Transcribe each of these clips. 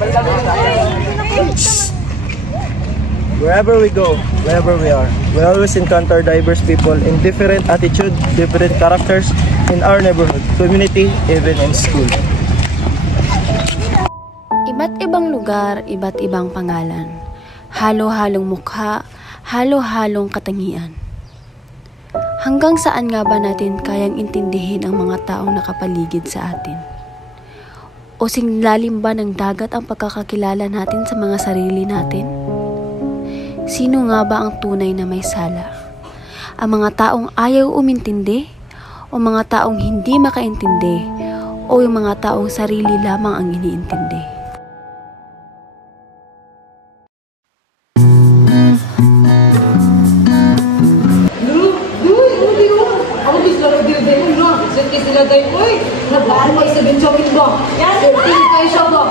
Wherever we go, wherever we are, we always encounter diverse people in different attitude, different characters in our neighborhood, community, even in school. Iba't ibang lugar, iba't ibang pangalan. Halo-halong mukha, halo-halong katangian. Hanggang saan nga ba natin kayang intindihin ang mga taong nakapaligid sa atin? O singlalim ba ng dagat ang pagkakakilala natin sa mga sarili natin? Sino nga ba ang tunay na may sala? Ang mga taong ayaw umintindi? O mga taong hindi makaintindi? O yung mga taong sarili lamang ang iniintindi? Sila tayo, uy! Nabaan mo sa Benjamin ba? Yan! Tingin kayo siya ba?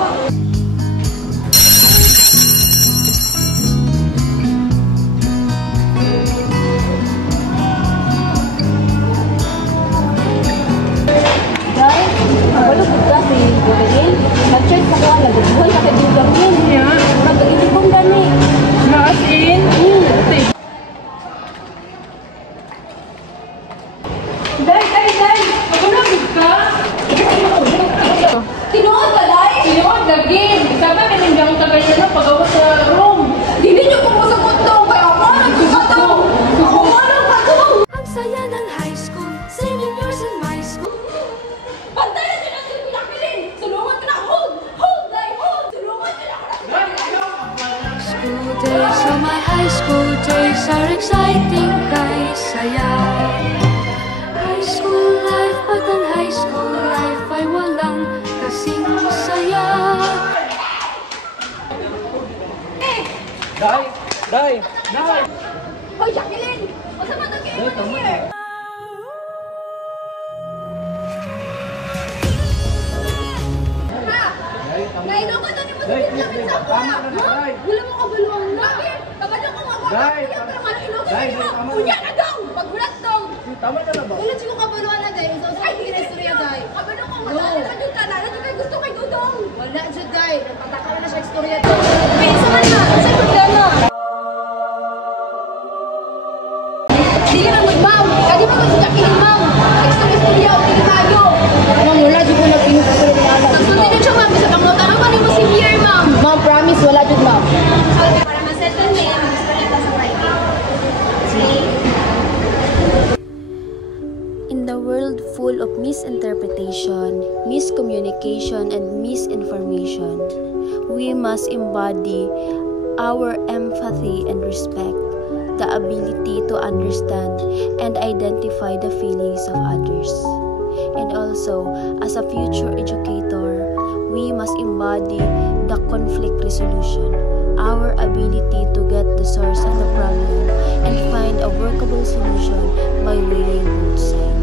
Guys, wala po ka may gawin. Mag-check mo ka, nag-buhay ka din gawin. Yan! Mag-inig kong gani. As in? Day! Magulagod ka? Tinuod ka, Day? Tinuod, lagin. Sama, nanindang tagay na pag-awa sa room. Dili niyo kung masagot daw. Kaya ako nagsugatong. Ako lang patong. Ang saya ng high school, senior years in my school. Bantayan niyo na sila pinakilin. Sulungan ka na. Hold, Day, hold. Sulungan ka na. School days, oh my high school days are exciting, guys. Saya. High school life, but ang high school life ay walang kasing saya. Day! Hoy, Jacqueline! Masa man ang game mo here? Nailo ka doon yung masakit sa ako. Wala mo kabaluan na. Kabalo ko nga ako. Pero kanilogin mo. Unya na daw. Pagbulat daw. Tama ka na ba? Wala siya kong kabaluan na dahil. So, ay, hindi na istorya dahil. Kabalo ko nga. Wala dyan ka na. Wala dyan gusto kay Dudong. Wala dyan dahil. Nagpataka na siya istorya dahil. Pinsa man na. Sa'yo problema. Hindi ka na mag-ma'am. Kadi mo kasi Jacqueline, ma'am. Istorya o hindi tayo. Ma'am, wala dyan ko na pinupulit na alam. Nagsunod din siya, ma'am. Bisa pang nota naman yung senior, ma'am. Ma'am, promise, wala dyan, ma'am. Para ma-settle niya, mag-istorya ka sa Friday. In the world full of misinterpretation, miscommunication, and misinformation, we must embody our empathy and respect, the ability to understand and identify the feelings of others. And also, as a future educator, we must embody the conflict resolution, our ability to get the source of the problem and find a workable solution by weighing both sides.